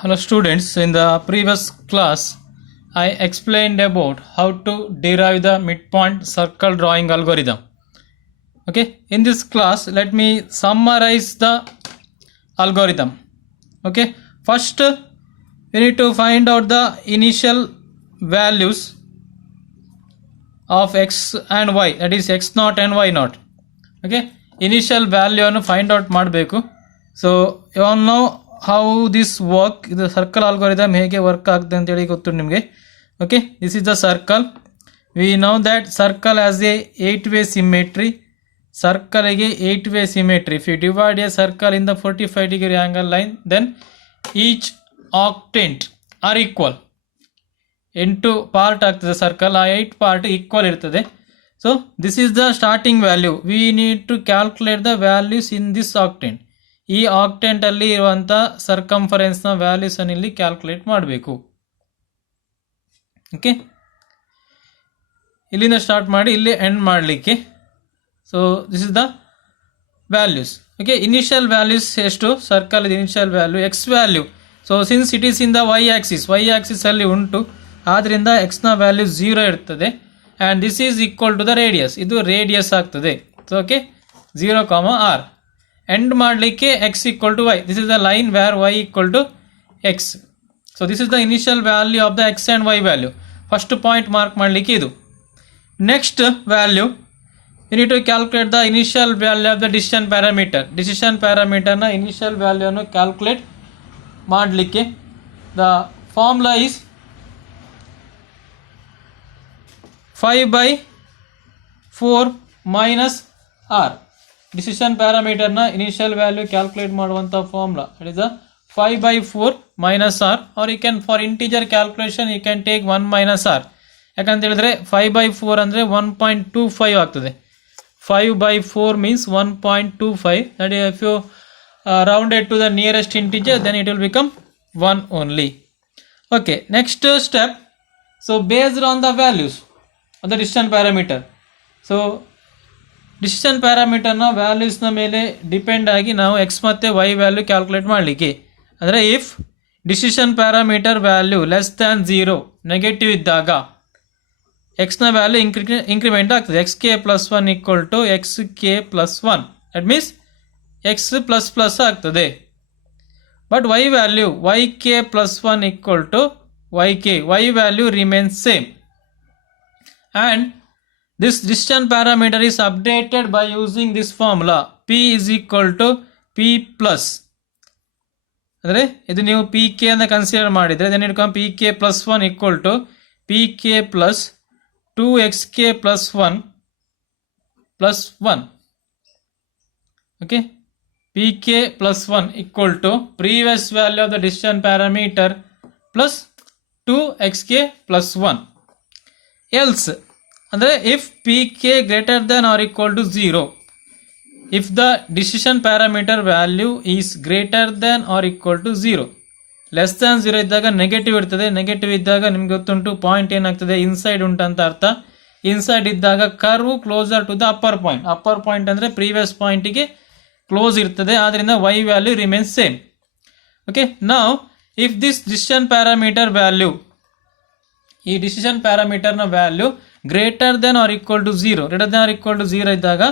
Hello students, in the previous class I explained about how to derive the midpoint circle drawing algorithm. Okay, in this class let me summarize the algorithm. Okay, first we need to find out the initial values of x and y, that is x naught and y naught. Okay, initial value ಅನ್ನು find out ಮಾಡಬೇಕು. So you all know how this work, the circle algorithm ಹೇಗೆ ವರ್ಕ್ ಆಗುತ್ತೆ ಅಂತ ಹೇಳಿ ಗೊತ್ತು ನಿಮಗೆ. Okay, this is the circle. We know that circle has a 8-way symmetry. Circle ಗೆ 8-way symmetry. If you divide a circle in the 45-degree angle line, then each octant are equal. 8 part ಆಗ್ತದೆ circle, ಆ 8 part equal ಇರ್ತದೆ. So this is the starting value. We need to calculate the values in this octant. ಈ octant ಅಲ್ಲಿ ಇರುವಂಥ ಸರ್ಕಂಫರೆನ್ಸ್ನ ವ್ಯಾಲ್ಯೂಸ್ ಅನ್ನು ಇಲ್ಲಿ ಕ್ಯಾಲ್ಕುಲೇಟ್ ಮಾಡಬೇಕು. ಓಕೆ, ಇಲ್ಲಿಂದ ಸ್ಟಾರ್ಟ್ ಮಾಡಿ ಇಲ್ಲಿ ಎಂಡ್ ಮಾಡಲಿಕ್ಕೆ. So this is the values. Okay, initial values ಎಷ್ಟು? Circle initial value x value. So since it is in the y axis ಅಲ್ಲಿ ಉಂಟು, ಆದ್ದರಿಂದ ಎಕ್ಸ್ನ ವ್ಯಾಲ್ಯೂ 0 ಇರ್ತದೆ. And this is equal to the radius, ಇದು ರೇಡಿಯಸ್ ಆಗ್ತದೆ. So okay, 0, r. End ಮಾಡಲಿಕ್ಕೆ x equal to y. This is the line where y equal to x. So this is the initial value of the x and y value. First point mark ಮಾಡಲಿಕ್ಕೆ ಇದು. Next value you need to calculate the initial value of the decision parameter. Decision ಪ್ಯಾರಾಮೀಟರ್ನ initial ವ್ಯಾಲ್ಯೂವನ್ನು calculate ಮಾಡಲಿಕ್ಕೆ the formula is 5/4 minus r. Decision ಪ್ಯಾರಾಮೀಟರ್ನ initial value calculate ಮಾಡುವಂಥ formula it is 5/4 minus r, or you can for integer calculation you can take 1 minus r. ಯಾಕಂತ ಹೇಳಿದ್ರೆ 5/4 ಅಂದರೆ 1.25 ಆಗ್ತದೆ. 5/4 means 1.25. that is, if you round it to the nearest integer, then it will become 1 only. Okay, next step. So based on the values of the decision parameter, so decision parameter na values na ಮೇಲೆ depend ಆಗಿ ನಾವು x ಮತ್ತೆ y value calculate ಮಾಡಲಿಕ್ಕೆ. ಅಂದರೆ if decision parameter value less than 0 negative ಇದ್ದಾಗ x ನ value increment ಆಗ್ತದೆ. xk + 1 equal to xk + 1. That means x plus ಆಗ್ತದೆ. But y value yk + 1 equal to yk, y value remains same. And this decision parameter is updated by using this formula p is equal to p plus. ಅಂದರೆ ಇದು ನೀವು pk ಅಂತ ಕನ್ಸಿಡರ್ ಮಾಡಿದರೆ then it become pk + 1 equal to pk plus 2xk + 1 plus 1. Okay, pk + 1 equal to previous value of the decision parameter plus 2xk + 1. Else, ಅಂದರೆ if pk greater than or equal to 0, if the decision parameter value is greater than or equal to 0, less than 0 ಇದ್ದಾಗ ನೆಗೆಟಿವ್ ಇರ್ತದೆ. ನೆಗೆಟಿವ್ ಇದ್ದಾಗ ನಿಮ್ಗೆ ಗೊತ್ತುಂಟು ಪಾಯಿಂಟ್ ಏನಾಗ್ತದೆ, ಇನ್ಸೈಡ್ ಉಂಟಂತ ಅರ್ಥ. Inside ಇದ್ದಾಗ curve closer to the upper point. Upper point ಅಂದರೆ ಪ್ರೀವಿಯಸ್ ಪಾಯಿಂಟಿಗೆ ಕ್ಲೋಸ್ ಇರ್ತದೆ, ಆದ್ದರಿಂದ y value remains same. Okay, ನಾವು if this decision parameter value, ಈ ಡಿಸಿಷನ್ ಪ್ಯಾರಾಮೀಟರ್ನ value greater than or equal to 0, greater than or equal to 0 ಇದ್ದಾಗ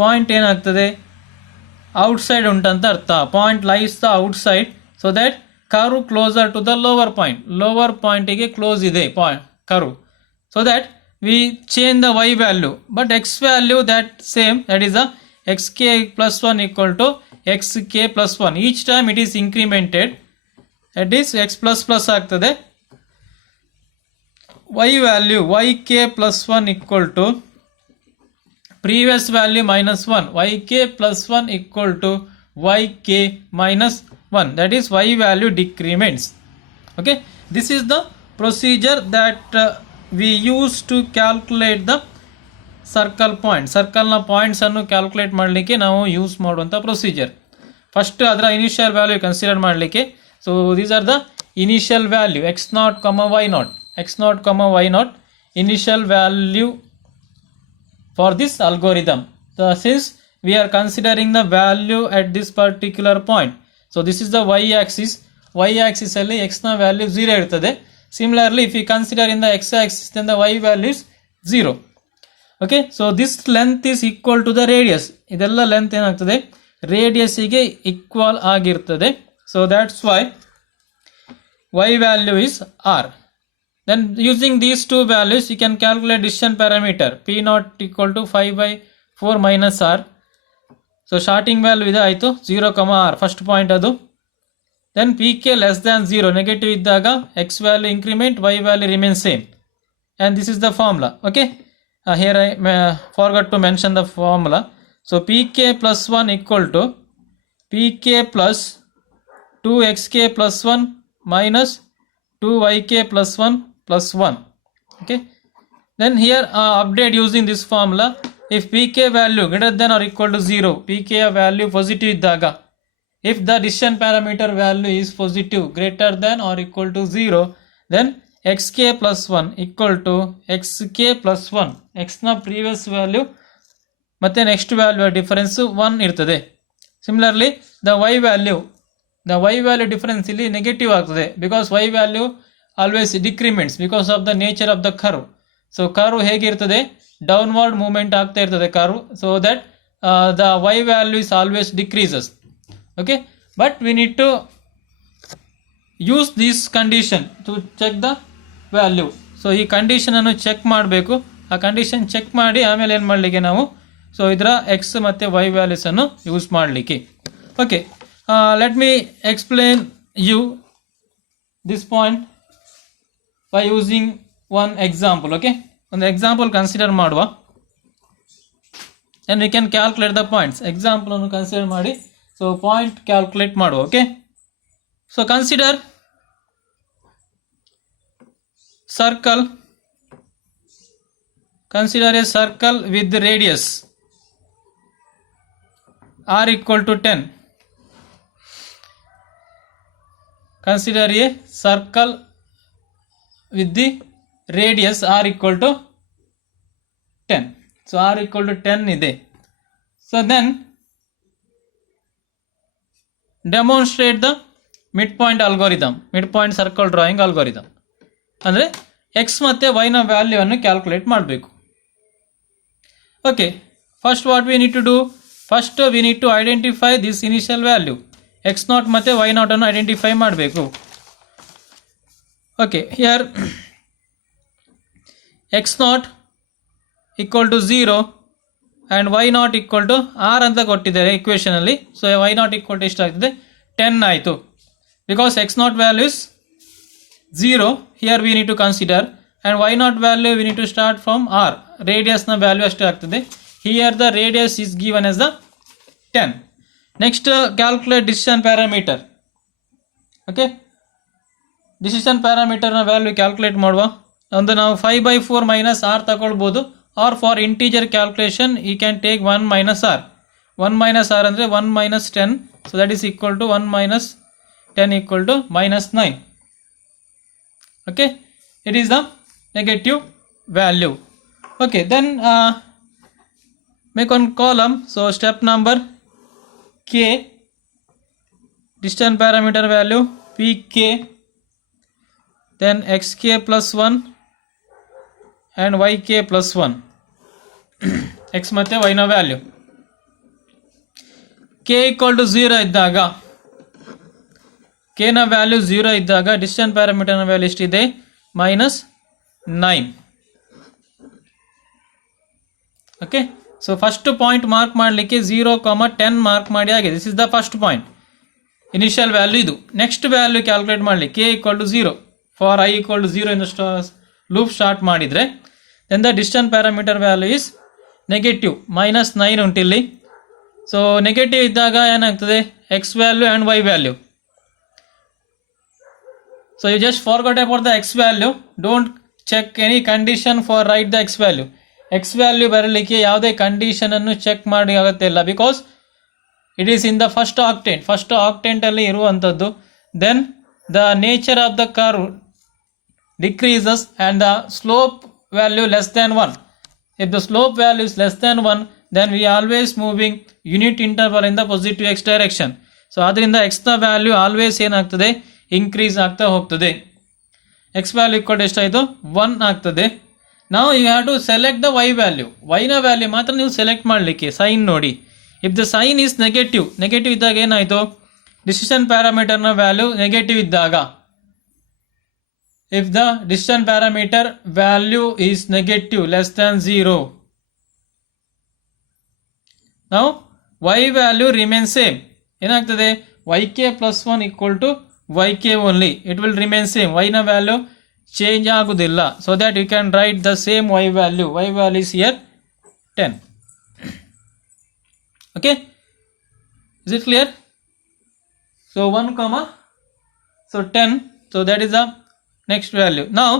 point ಏನಾಗ್ತದೆ, outside ಉಂಟಂತ ಅರ್ಥ. Point lies the outside, so that curve closer to the lower point. Lower ಪಾಯಿಂಟಿಗೆ close ಇದೆ point curve, so that we change the y value. But x value that same, that is the xk + 1 equal to xk + 1. Each time it is incremented, that is x plus ಆಗ್ತದೆ. y value yk + 1 equal to previous value -1. yk + 1 equal to yk -1. that is y value decrements. Okay, this is the procedure that we use to calculate the circle point. circle na points annu calculate ಮಾಡಲಿಕ್ಕೆ ನಾವು ಯೂಸ್ ಮಾಡುವಂತ procedure. First ಅದರ initial value consider ಮಾಡಲಿಕ್ಕೆ. So these are the initial value x0, y0. x0, y0 initial value for this algorithm. So since we are considering the value at this particular point, so this is the y axis, y axis ಅಲ್ಲಿ x ನ value 0 ಇರ್ತದೆ. Similarly if you consider in the x axis then the y value is 0. Okay, so this length is equal to the radius. ಇದೆಲ್ಲ length ಏನಾಗ್ತದೆ, ರೇಡಿಯಸ್ಸಿಗೆ equal ಆಗಿರ್ತದೆ. So that's why y value is r. Then using these two values you can calculate decision parameter p naught equal to 5/4 minus r. So starting value ಇದೆ ಆಯಿತು 0, r first point ಅದು. Then pk less than 0 negative ಇದ್ದಾಗ x value increment, y value remains same, and this is the formula. Okay, here I forgot to mention the formula. So pk plus 1 equal to pk plus 2xk plus 1 minus 2yk plus 1 plus 1. Okay, then here update using this formula. If pk value greater than or equal to 0, pk value positive iddaga, if the decision parameter value is positive greater than or equal to 0, then xk plus 1 equal to xk plus 1, x na previous value ಮತ್ತೆ next value difference 1 ಇರ್ತದೆ. Similarly the y value difference ಇಲ್ಲಿ ನೆಗೆಟಿವ್ ಆಗ್ತದೆ, because y value always decrements because of the nature of the curve. So curve ಹೇಗಿರ್ತದೆ, downward movement ಆಗ್ತಾ ಇರ್ತದೆ curve, so that the y value is always decreases. Okay, but we need to use this condition to check the value. So ಈ ಕಂಡೀಷನ್ ಅನ್ನು ಚೆಕ್ ಮಾಡಬೇಕು. ಆ condition check ಮಾಡಿ ಆಮೇಲೆ ಏನು ಮಾಡಲಿಕ್ಕೆ ನಾವು, ಸೊ ಇದರ ಎಕ್ಸ್ ಮತ್ತು ವೈ ವ್ಯಾಲ್ಯೂಸ್ ಅನ್ನು ಯೂಸ್ ಮಾಡಲಿಕ್ಕೆ. Okay, let me explain you this point by using one example. Okay, ಒಂದು example consider ಮಾಡುವ, and we can calculate the points. Example ಅನ್ನು consider ಮಾಡಿ, so point calculate ಮಾಡುವ. Okay, so consider circle, consider a circle with the radius r equal to 10. Consider a circle with the radius r equal to 10. So r equal to 10 ಇದೆ. So then demonstrate the midpoint algorithm, midpoint circle drawing algorithm. ಅಂದರೆ x ಮತ್ತು y ನ value ಅನ್ನು calculate ಮಾಡಬೇಕು. Okay, first what we need to do, first we need to identify this initial value x0 ಮತ್ತು y0 ಅನ್ನು identify ಮಾಡಬೇಕು. Okay, here x0 equal to 0 and y0 equal to r ಅಂತ ಕೊಟ್ಟಿದ್ದಾರೆ ಇಕ್ವೇಷನಲ್ಲಿ. So y0 equal to ಎಷ್ಟಾಗ್ತದೆ, 10 ಆಯಿತು. Because x0 value is 0, here we need to consider, and y0 value we need to start from r, radius na value ಅಷ್ಟೇ ಆಗ್ತದೆ. Here the radius is given as the 10. Next calculate decision parameter. Okay, decision parameter na value calculate ಮಾಡುವ. ಒಂದು ನಾವು 5/4 minus r ತಗೊಳ್ಬೋದು, or for integer calculation you can take 1 minus r. 1 minus r ಅಂದರೆ 1 minus 10, so that is equal to 1 minus 10 equal to minus 9. Okay, it is the negative value. Okay, then make one column. So step number k, distance parameter value pk, then xk plus 1 and yk plus 1. x ಮತ್ತೆ y ನ value k equal to 0 ಇದ್ದಾಗ, k ನ value 0 ಇದ್ದಾಗ ಡಿಸ್ಟೆನ್ಸ್ ಪ್ಯಾರಾಮೀಟರ್ನ value ಎಷ್ಟಿದೆ, -9. Okay, so first point mark ಮಾಡಲಿಕ್ಕೆ 0, 10 mark ಮಾಡಿ ಆಗಿದೆ. This is the first point, initial value ಇದು. ನೆಕ್ಸ್ಟ್ ವ್ಯಾಲ್ಯೂ ಕ್ಯಾಲ್ಕುಲೇಟ್ ಮಾಡಲಿ, k equal to 0 for i equal to 0 ಇಂದ ಲೂಪ್ ಸ್ಟಾರ್ಟ್ ಮಾಡಿದರೆ then the distance parameter value is negative, -9 ಉಂಟಿಲ್ಲಿ. So negative ಇದ್ದಾಗ ಏನಾಗ್ತದೆ, x value and y value. So you just forgot about the x value. Don't check any condition for write the x value. X value ಬರಲಿಕ್ಕೆ ಯಾವುದೇ ಕಂಡೀಷನ್ ಅನ್ನು ಚೆಕ್ ಮಾಡಿ ಆಗುತ್ತೆ ಇಲ್ಲ, because it is in the first octant. First ಆಕ್ಟೆಂಟಲ್ಲಿ ಇರುವಂಥದ್ದು. Then the nature of the curve decreases and the slope value less than 1. If the slope value is less than 1, then we always moving unit interval in the positive x direction. So ಅದರಿಂದ x ನ value always ಏನಾಗ್ತದೆ, increase ಆಗ್ತಾ ಹೋಗ್ತದೆ. X value equal ಎಷ್ಟಾಯಿತು 1 ಆಗ್ತದೆ. ನಾವು you have to select the y value. ವೈನ value ಮಾತ್ರ ನೀವು ಸೆಲೆಕ್ಟ್ ಮಾಡಲಿಕ್ಕೆ ಸೈನ್ ನೋಡಿ. If the sign is negative ಇದ್ದಾಗ ಏನಾಯಿತು, ಡಿಸಿಷನ್ ಪ್ಯಾರಾಮೀಟರ್ನ ವ್ಯಾಲ್ಯೂ ನೆಗೆಟಿವ್ ಇದ್ದಾಗ, if the decision parameter value is negative less than 0, ನಾವು ವೈ ವ್ಯಾಲ್ಯೂ ರಿಮೇನ್ ಸೇಮ್. ಏನಾಗ್ತದೆ, yk plus 1 equal to yk only. It will remain same. ವೈನ value change ಆಗುವುದಿಲ್ಲ. So that you can write the same y value. y value is here 10. Okay, is it clear? So 1 comma, so 10, so that is the next value. Now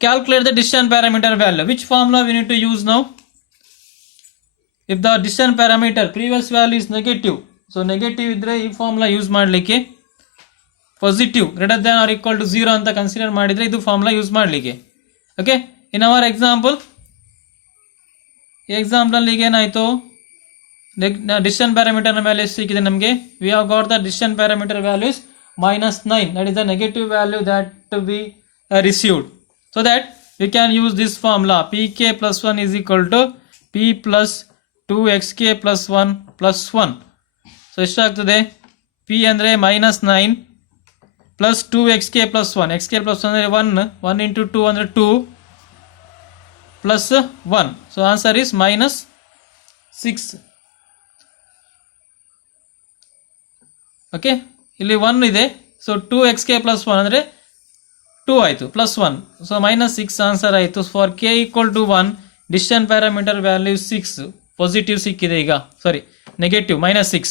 calculate the decision parameter value. Which formula we need to use now? If the decision parameter previous value is negative, so negative idre ee formula use ಮಾಡಲಿಕ್ಕೆ, positive greater than or equal to 0 ಅಂತ consider ಮಾಡಿದ್ರೆ ಇದು formula use ಮಾಡಲಿಕ್ಕೆ. Okay, in our example ಈಗ ಏನಾಯಿತು, decision ಪ್ಯಾರಾಮೀಟರ್ನ value ಸಿಕ್ಕಿದೆ ನಮಗೆ. We have got the decision parameter values -9. That is the negative value that we received. So that we can use this formula. pk plus 1 is equal to p plus 2xk plus 1 plus 1. So ಎಷ್ಟಾಗ್ತದೆ, p ಅಂದರೆ -9 plus 2xk plus 1. xk plus 1 ಅಂದರೆ 1 ಇಂಟು 2 ಅಂದರೆ 2 plus 1. So answer is -6. ಓಕೆ, ಇಲ್ಲಿ 1 ಇದೆ. So 2xk plus 1 ಅಂದರೆ 2 ಆಯಿತು, plus 1. So -6 answer ಆಯಿತು. For k equal to 1 decision parameter value 6 positive ಸಿಕ್ಕಿದೆ. ಈಗ negative -6.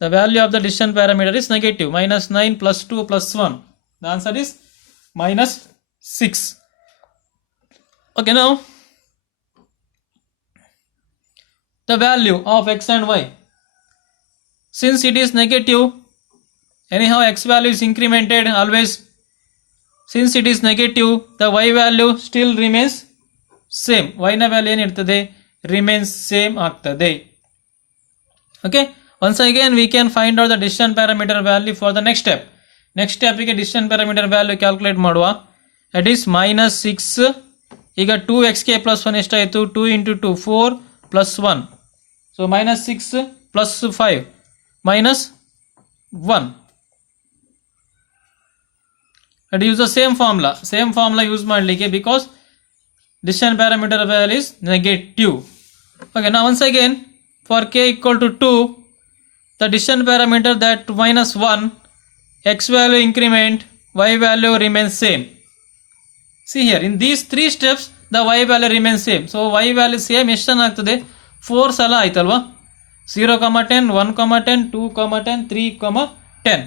The value of the decision parameter is negative. -9 plus 2 plus 1. The answer is -6. Okay, now the value of x and y. Since it is negative, anyhow x value is incremented always. Since it is negative, the y value still remains same. Y na value ಏನು ಇರ್ತದೆ, remains same ಆಗ್ತದೆ. Okay, once again we can find out the decision parameter value for the next step. Next step ಗೆ decision parameter value calculate ಮಾಡುವ. That is -6. ಈಗ 2xk plus 1 ಎಷ್ಟಾಯಿತು, 2 into 2 4 plus 1. So -6 plus 5 -1. and use the same formula use ಮಾಡಲಿಕ್ಕೆ, because decision parameter value is negative. Okay, now once again for k equal to 2, the decision parameter that -1, x value increment, y value remains same. See here, in these 3 steps the y value remains same. So y value same ಎಷ್ಟಾಗ್ತದೆ, 4 ಸಲ ಆಯ್ತಲ್ವಾ. 0, 10, 1, 10, 2, 10, 3, 10.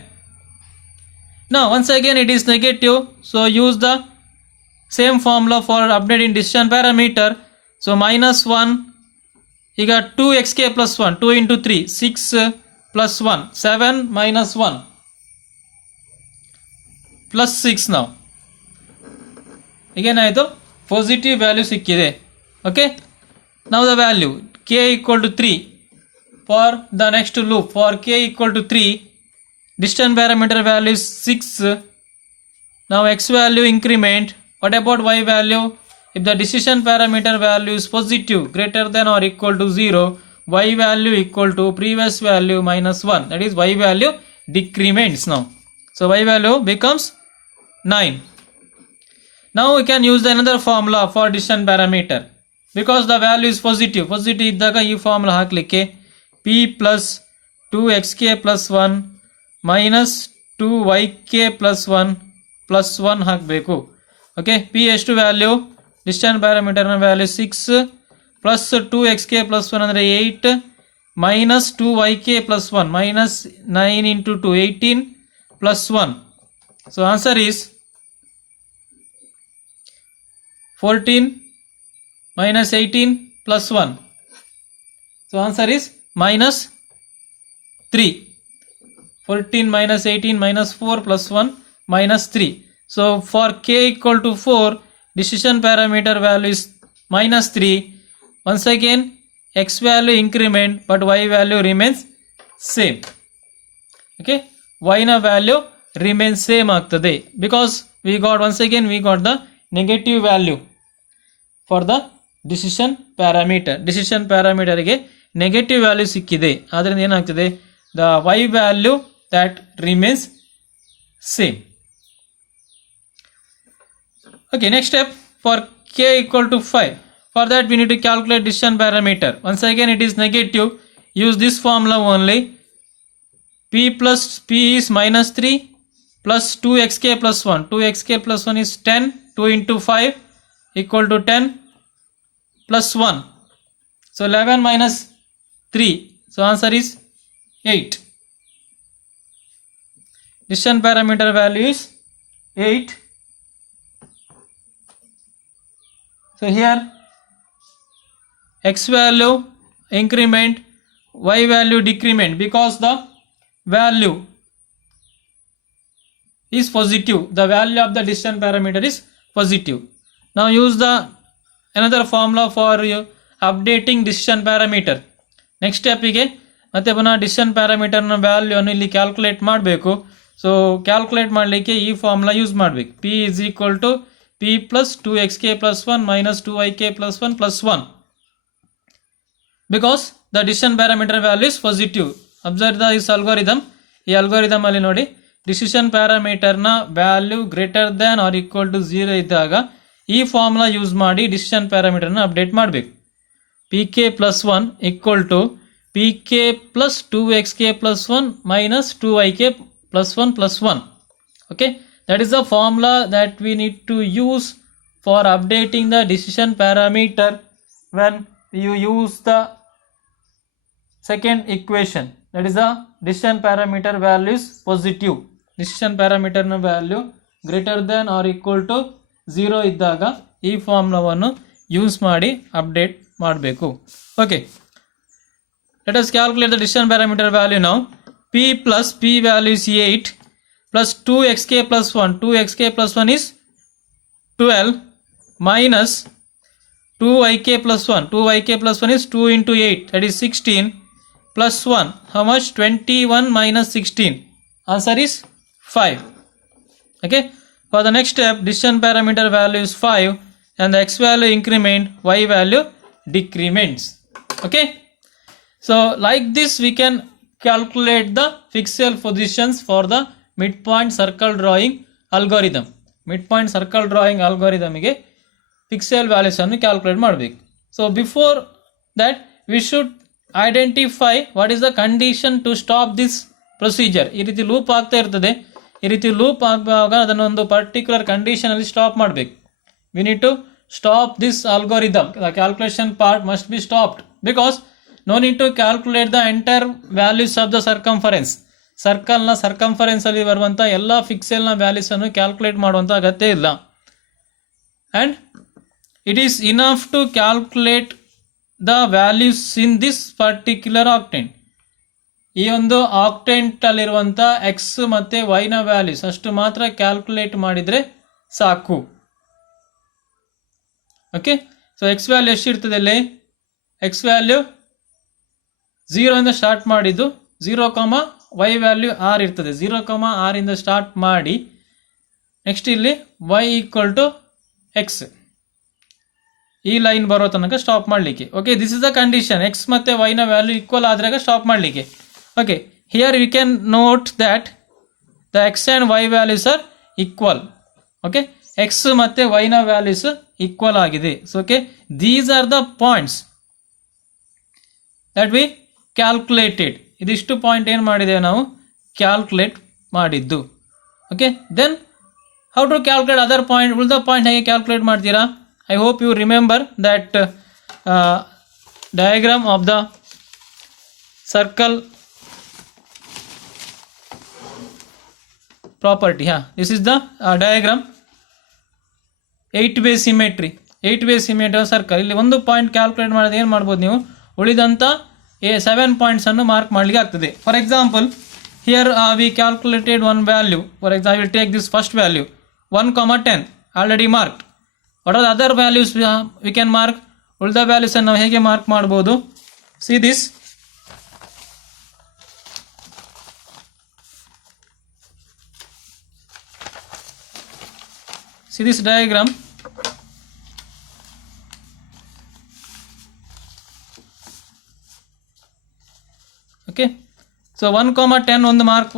Now once again it is negative, so use the same formula for updating decision parameter. So -1, you got 2xk plus 1, 2 into 3, 6 plus 1, 7 minus 1 plus 6. Now again ಆಯಿತು, positive value ಸಿಕ್ಕಿದೆ. Okay, now the value k equal to 3 for the next loop. For k equal to 3, distance parameter value is 6. Now x value increment. What about y value? If the decision parameter value is positive, greater than or equal to 0, y value equal to previous value -1. That is y value decrements now. So y value becomes 9. Now we can use another formula for decision parameter, because the value is positive ಇದ್ದಾಗ ಈ ಫಾರ್ಮುಲಾ ಹಾಕಲಿಕ್ಕೆ p plus 2xk plus 1 minus 2yk plus 1 plus 1 ಹಾಕಬೇಕು. Okay, p ಎಷ್ಟು value, distance ಪ್ಯಾರಾಮೀಟರ್ನ value 6 plus 2xk plus 1 ಅಂದರೆ 8 minus 2yk plus 1 minus 9 into 2 18 plus 1. So answer is 14 minus 18 plus 1. So answer is -3. 14 minus 18 minus 4 plus 1 -3. So for k equal to 4, decision parameter value is -3. Once again x value increment but y value remains same. Okay, y ನ value remain same ಆಗ್ತದೆ. Because we got once again we got the negative value for the decision parameter. Decision ಪ್ಯಾರಾಮೀಟರ್ಗೆ negative value ಸಿಕ್ಕಿದೆ. ಆದ್ದರಿಂದ ಏನಾಗ್ತದೆ, the y value that remains same. Okay, next step for k equal to 5. For that we need to calculate decision parameter. Once again it is negative. Use this formula only. P is minus 3 plus 2xk plus 1. 2xk plus 1 is 10. 2 into 5 equal to 10 plus 1. So 11 minus 3. So answer is 8. Decision parameter value is 8. So here x value increment, y value decrement, because the value is positive. The value of the decision parameter is positive. Now use the another formula for updating decision parameter. Next step ಗೆ ಮತ್ತೆ ಪುನಃ ಡಿಸಿಷನ್ ಪ್ಯಾರಾಮೀಟರ್ನ ವ್ಯಾಲ್ಯೂವನ್ನು ಇಲ್ಲಿ ಕ್ಯಾಲ್ಕುಲೇಟ್ ಮಾಡಬೇಕು. So calculate ಮಾಡಲಿಕ್ಕೆ ಈ formula use ಮಾಡಬೇಕು. P is equal to P plus 2xk plus 1 minus 2yk plus 1 plus 1. Because the decision parameter value is positive. Observe the is algorithm. ಈ ಅಲ್ಗೋರಿದಮ್ ಅಲ್ಲಿ ನೋಡಿ, ಡಿಸಿಷನ್ ಪ್ಯಾರಾಮೀಟರ್ನ value greater than or equal to 0 ಇದ್ದಾಗ ಈ formula use ಮಾಡಿ decision ಪ್ಯಾರಾಮೀಟರ್ನ update ಮಾಡಬೇಕು. P K plus 1 equal to pk plus 2xk plus 1 minus 2yk plus 1 plus 1. Okay, that is the formula that we need to use for updating the decision parameter when you use the second equation. That is the decision parameter value is positive. Decision parameter na value greater than or equal to 0 ಇದ್ದಾಗ ಈ ಫಾರ್ಮುಲಾವನ್ನು ಯೂಸ್ ಮಾಡಿ ಅಪ್ಡೇಟ್ ಮಾಡಬೇಕು. Okay, let us calculate the decision parameter value now. P plus P value is 8 plus 2xk plus 1. 2xk plus 1 is 12 minus 2yk plus 1. 2yk plus 1 is 2 into 8, that is 16 plus 1. How much? 21 minus 16. Answer is 5. Okay. For the next step, decision parameter value is 5 and the x value increment, y value decrements. Okay. So like this we can calculate the pixel positions for the midpoint circle drawing algorithm. Midpoint circle drawing algorithm ಗೆ pixel values ಅನ್ನು calculate ಮಾಡಬೇಕು. So before that we should identify what is the condition to stop this procedure. ಈ ರೀತಿ ಲೂಪ್ ಆಗ್ತಾ ಇರ್ತದೆ. ಈ ರೀತಿ ಲೂಪ್ ಆಗುವಾಗ ಅದನ್ನು ಒಂದು ಪರ್ಟಿಕ್ಯುಲರ್ ಕಂಡೀಷನ್ ಅಲ್ಲಿ ಸ್ಟಾಪ್ ಮಾಡಬೇಕು. We need to stop this algorithm. The calculation part must be stopped because no need to calculate the entire values of the circumference. ಸರ್ಕಲ್ನ ಸರ್ಕಂಫರೆನ್ಸ್ ಅಲ್ಲಿ ಬರುವಂಥ ಎಲ್ಲ ಫಿಕ್ಸೆಲ್ನ ವ್ಯಾಲ್ಯೂಸ್ ಅನ್ನು ಕ್ಯಾಲ್ಕುಲೇಟ್ ಮಾಡುವಂಥ ಅಗತ್ಯ ಇಲ್ಲ. And it is enough to calculate the values in this particular octant. ಈ ಒಂದು ಆಕ್ಟೆಂಟ್ ಅಲ್ಲಿರುವಂಥ ಎಕ್ಸ್ ಮತ್ತು ವೈನ ವ್ಯಾಲ್ಯೂಸ್ ಅಷ್ಟು ಮಾತ್ರ ಕ್ಯಾಲ್ಕುಲೇಟ್ ಮಾಡಿದರೆ ಸಾಕು. ಓಕೆ, ಸೊ ಎಕ್ಸ್ ವ್ಯಾಲ್ಯೂ ಎಷ್ಟಿರ್ತದೆ ಇಲ್ಲಿ? ಎಕ್ಸ್ ವ್ಯಾಲ್ಯೂ 0 ಇಂದ ಸ್ಟಾರ್ಟ್ ಮಾಡಿದ್ದು 0, ವೈ ವ್ಯಾಲ್ಯೂ ಆರ್ ಇರ್ತದೆ. 0, ಆರ್ ಇಂದ ಸ್ಟಾರ್ಟ್ ಮಾಡಿ ನೆಕ್ಸ್ಟ್ ಇಲ್ಲಿ ವೈ ಈಕ್ವಲ್ ಟು ಎಕ್ಸ್ ಈ ಲೈನ್ ಬರೋ ತನಕ ಸ್ಟಾಪ್ ಮಾಡಲಿಕ್ಕೆ. Okay, this is the condition. X ಮತ್ತು ವೈನ ವ್ಯಾಲ್ಯೂ ಈಕ್ವಲ್ ಆದ್ರಾಗ ಸ್ಟಾಪ್ ಮಾಡಲಿಕ್ಕೆ. Okay, here we can note that the x and y values are equal. ಓಕೆ, ಎಕ್ಸ್ ಮತ್ತು ವೈನ ವ್ಯಾಲ್ಯೂಸ್ ಈಕ್ವಲ್ ಆಗಿದೆ. So okay, these are the points that we calculated. ಇದಿಷ್ಟು point ಏನು ಮಾಡಿದ್ದೇವೆ ನಾವು ಕ್ಯಾಲ್ಕುಲೇಟ್ ಮಾಡಿದ್ದು. Okay, then how to calculate other point? ಉಳಿದ ಪಾಯಿಂಟ್ ಹೇಗೆ ಕ್ಯಾಲ್ಕುಲೇಟ್ ಮಾಡ್ತೀರಾ? I hope you remember that diagram of the circle property. This is the diagram. 8-way symmetry. 8-way symmetry circle. ಇಲ್ಲಿ ಒಂದು ಪಾಯಿಂಟ್ ಕ್ಯಾಲ್ಕುಲೇಟ್ ಮಾಡಿದ್ರೆ ಏನು ಮಾಡ್ಬೋದು ನೀವು? ಉಳಿದಂಥ 7 ಪಾಯಿಂಟ್ಸ್ ಅನ್ನು ಮಾರ್ಕ್ ಮಾಡಲಿಕ್ಕೆ ಆಗ್ತದೆ. For example, here V calculated one value. For example, will take this first value 1, 10 already marked. What are other values V can mark? ಉಳಿದ ವ್ಯಾಲ್ಯೂಸ್ ಅನ್ನು ನಾವು ಹೇಗೆ ಮಾರ್ಕ್ ಮಾಡ್ಬೋದು? See this. See this diagram. Okay, so 1,10 ಒಂದು ಮಾರ್ಕ್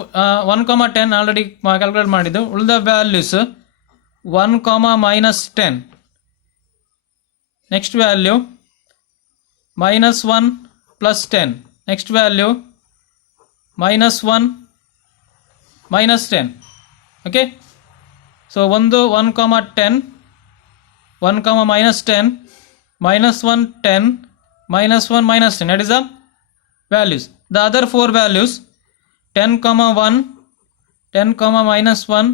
1,10 ಆಲ್ರೆಡಿ ಕ್ಯಾಲ್ಕುಲೇಟ್ ಮಾಡಿದ್ದು. ಉಳಿದ ವ್ಯಾಲ್ಯೂಸ್ 1, -10, next value -1 + 10, next value -1 -10. Okay, so ಒಂದು 1,10 1, -10 -1 10 -1 -10, that is the values. The other 4 values 10, 1 10, -1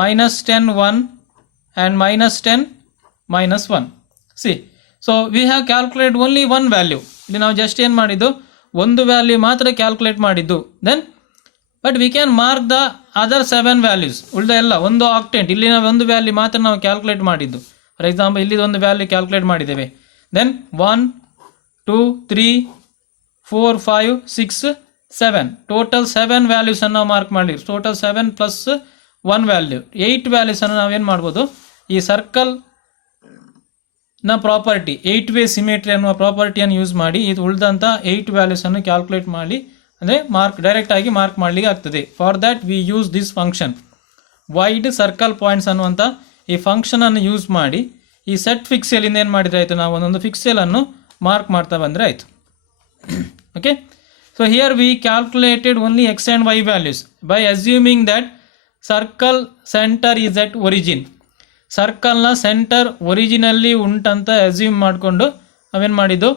-10 1 and -10 -1. See, so we have calculated only one value. ಇಲ್ಲಿ ನಾವು ಜಸ್ಟ್ ಏನು ಮಾಡಿದ್ದು, ಒಂದು ವ್ಯಾಲ್ಯೂ ಮಾತ್ರ ಕ್ಯಾಲ್ಕುಲೇಟ್ ಮಾಡಿದ್ದು. Then but we can mark the other 7 values. ಉಳಿದ ಎಲ್ಲ ಒಂದು ಆಕ್ಟೆಂಟ್, ಇಲ್ಲಿ ನಾವು ಒಂದು ವ್ಯಾಲ್ಯೂ ಮಾತ್ರ ನಾವು ಕ್ಯಾಲ್ಕುಲೇಟ್ ಮಾಡಿದ್ದು. ಫಾರ್ ಎಕ್ಸಾಂಪಲ್ ಇಲ್ಲಿ ಒಂದು ವ್ಯಾಲ್ಯೂ ಕ್ಯಾಲ್ಕುಲೇಟ್ ಮಾಡಿದ್ದೇವೆ. ದೆನ್ 1 2 3 4 5 6 7 ಟೋಟಲ್ 7 ವ್ಯಾಲ್ಯೂಸ್ ಅನ್ನು ನಾವು ಮಾರ್ಕ್ ಮಾಡಿ. ಟೋಟಲ್ 7 + 1 ವ್ಯಾಲ್ಯೂ 8 ವ್ಯಾಲ್ಯೂಸ್ ಅನ್ನು ನಾವೇನು ಮಾಡ್ಬೋದು, ಈ ಸರ್ಕಲ್ ನ ಪ್ರಾಪರ್ಟಿ 8 ವೇ ಸಿಮೆಟ್ರಿ ಅನ್ನುವ ಪ್ರಾಪರ್ಟಿಯನ್ನು ಯೂಸ್ ಮಾಡಿ ಇದು ಉಳಿದಂಥ 8 ವ್ಯಾಲ್ಯೂಸ್ ಅನ್ನು ಕ್ಯಾಲ್ಕುಲೇಟ್ ಮಾಡಿ, ಅಂದರೆ ಡೈರೆಕ್ಟ್ ಆಗಿ ಮಾರ್ಕ್ ಮಾಡಲಿಕ್ಕೆ ಆಗ್ತದೆ. For that we use this function wide circle points ಅನ್ನುವಂಥ ಈ ಫಂಕ್ಷನ್ ಅನ್ನು ಯೂಸ್ ಮಾಡಿ ಈ ಸೆಟ್ ಫಿಕ್ಸೆಲ್ ಇಂದ ಏನು ಮಾಡಿದ್ರೆ ಆಯಿತು, ನಾವು ಒಂದೊಂದು ಫಿಕ್ಸೆಲ್ ಅನ್ನು ಮಾರ್ಕ್ ಮಾಡ್ತಾ ಬಂದರೆ ಆಯಿತು. Okay, so here we calculated only x and y values by assuming that circle center is at origin. Circle ನ ಸೆಂಟರ್ ಒರಿಜಿನಲ್ಲಿ ಉಂಟಂತ ಅಸ್ಯೂಮ್ ಮಾಡಿಕೊಂಡು ನಾವೇನು ಮಾಡಿದ್ದು,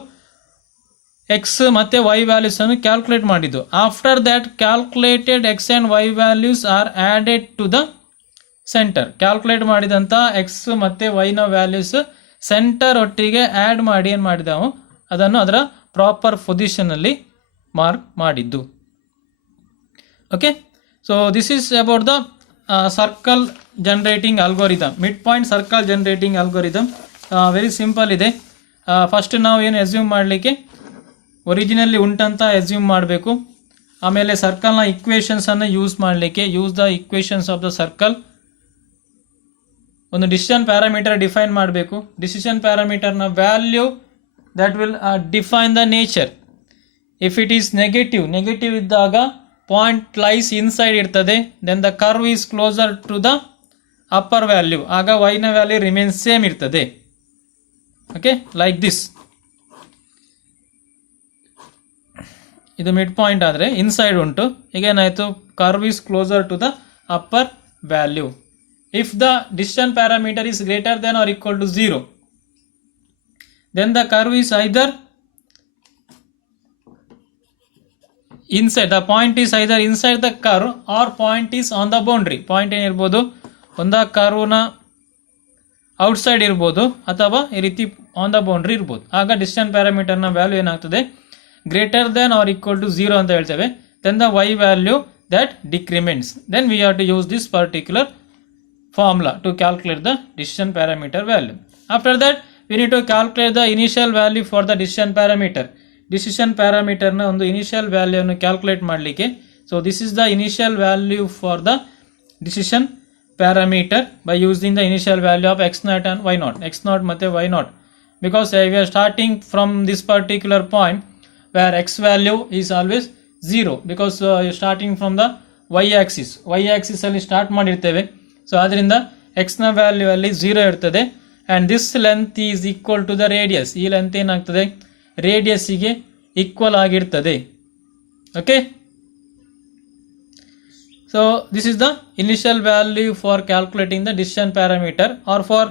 ಎಕ್ಸ್ ಮತ್ತು ವೈ ವ್ಯಾಲ್ಯೂಸ್ ಅನ್ನು ಕ್ಯಾಲ್ಕುಲೇಟ್ ಮಾಡಿದ್ದು. After that calculated x and y values are added to the centre. Calculate ಮಾಡಿದಂಥ ಎಕ್ಸ್ ಮತ್ತು ವೈನ ವ್ಯಾಲ್ಯೂಸ್ ಸೆಂಟರ್ ಒಟ್ಟಿಗೆ ಆ್ಯಡ್ ಮಾಡಿ ಏನು ಮಾಡಿದೆವು, ಅದನ್ನು ಅದರ ಪ್ರಾಪರ್ ಪೊಸಿಷನಲ್ಲಿ ಮಾರ್ಕ್ ಮಾಡಿದ್ದು. Okay, so this is about the circle generating algorithm, mid point circle generating algorithm. Very simple ಇದೆ. ಫಸ್ಟ್ ನಾವು ಏನು ಅಸ್ಯೂಮ್ ಮಾಡಲಿಕ್ಕೆ, ಒರಿಜಿನಲ್ಲಿ ಉಂಟಂತ ಅಸ್ಯೂಮ್ ಮಾಡಬೇಕು. ಆಮೇಲೆ ಸರ್ಕಲ್ನ ಇಕ್ವೇಷನ್ಸನ್ನು ಯೂಸ್ ಮಾಡಲಿಕ್ಕೆ use the equations of the circle. ಒಂದು ಡಿಸಿಷನ್ ಪ್ಯಾರಾಮೀಟರ್ ಡಿಫೈನ್ ಮಾಡಬೇಕು. ಡಿಸಿಷನ್ ಪ್ಯಾರಾಮೀಟರ್ನ value that will define the nature. If it is negative ಇದ್ದಾಗ ಪಾಯಿಂಟ್ ಲೈಸ್ ಇನ್ಸೈಡ್ ಇರ್ತದೆ. Then the curve is closer to the upper value, ಆಗ ವೈನ value remain same ಇರ್ತದೆ. Okay, like this. ಇದು mid point ಆದರೆ inside ಉಂಟು. ಈಗೇನಾಯಿತು, curve is closer to the upper value. If the decision parameter is greater than or equal to 0, then the curve is either inside, the point is either inside the curve or point is on the boundary. Point ಏನಿರ್ಬೋದು, ಒಂದು ಕರ್ವ್ನ ಔಟ್ಸೈಡ್ ಇರ್ಬೋದು ಅಥವಾ ಈ ರೀತಿ on the boundary ಇರ್ಬೋದು. ಆಗ distance ಪ್ಯಾರಾಮೀಟರ್ನ ವ್ಯಾಲ್ಯೂ ಏನಾಗ್ತದೆ, greater than or equal to 0 ಅಂತ ಹೇಳ್ತೇವೆ. Then the y value that decrements. Then we have to use this particular formula to calculate the decision parameter value. After that we need to calculate the initial value for the decision parameter. Decision parameter na ಒಂದು initial value ಅನ್ನು calculate ಮಾಡಲಿಕ್ಕೆ, so this is the initial value for the decision parameter by using the initial value of x0 and y0, x0 ಮತ್ತೆ y0, because we are starting from this particular point where x value is always 0 because you are starting from the y axis ಅಲ್ಲಿ ಸ್ಟಾರ್ಟ್ ಮಾಡಿರ್ತೇವೆ. ಸೊ ಅದರಿಂದ x ನ ವ್ಯಾಲ್ಯೂ ಅಲ್ಲಿ 0 ಇರ್ತದೆ. and this length is equal to the radius. ಈ ಲೆಂತ್ ಏನಾಗ್ತದೆ, ರೇಡಿಯಸ್ಸಿಗೆ equal ಆಗಿರ್ತದೆ. Okay, so this is the initial value for calculating the decision parameter, or for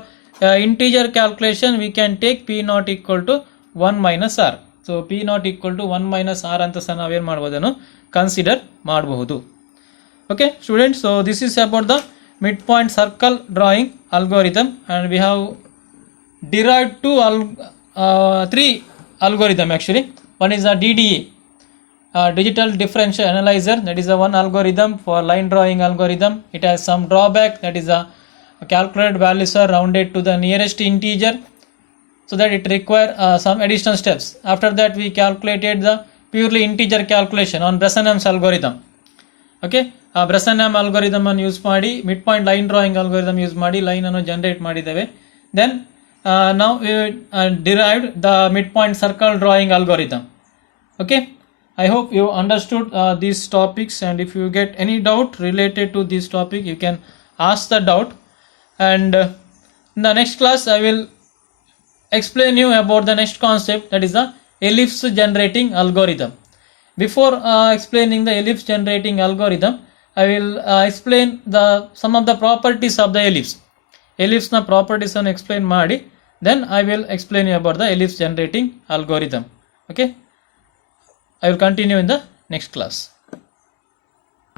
integer calculation we can take p0 equal to 1 minus r. so p0 equal to 1 minus r ಅಂತ ಸಹ ನಾವೇನು ಮಾಡ್ಬೋದನ್ನು ಕನ್ಸಿಡರ್ ಮಾಡಬಹುದು. okay students, so this is about the midpoint circle drawing algorithm, and we have derived three algorithm actually. One is a DDA, digital differential analyzer, that is the one algorithm for line drawing algorithm. It has some drawback, that is a calculated values are rounded to the nearest integer, so that it require some additional steps. After that we calculated the purely integer calculation on Bresenham's algorithm. Okay Bresenham algorithm ಅನ್ನು use ಮಾಡಿ mid point line drawing algorithm use ಮಾಡಿ line ಅನ್ನು generate ಮಾಡಿದ್ದೇವೆ. Then ನಾವು derived the mid point circle drawing algorithm. Okay, I hope you understood these topics, and if you get any doubt related to this topic, you can ask the doubt. And in the next class, I will explain you about the next concept, that is the ellipse generating algorithm. Before explaining the ellipse generating algorithm, I will explain some of the properties of the ellipse. Ellipse na properties annu explain ಮಾಡಿ, then I will explain you about the ellipse generating algorithm. Okay, I will continue in the next class.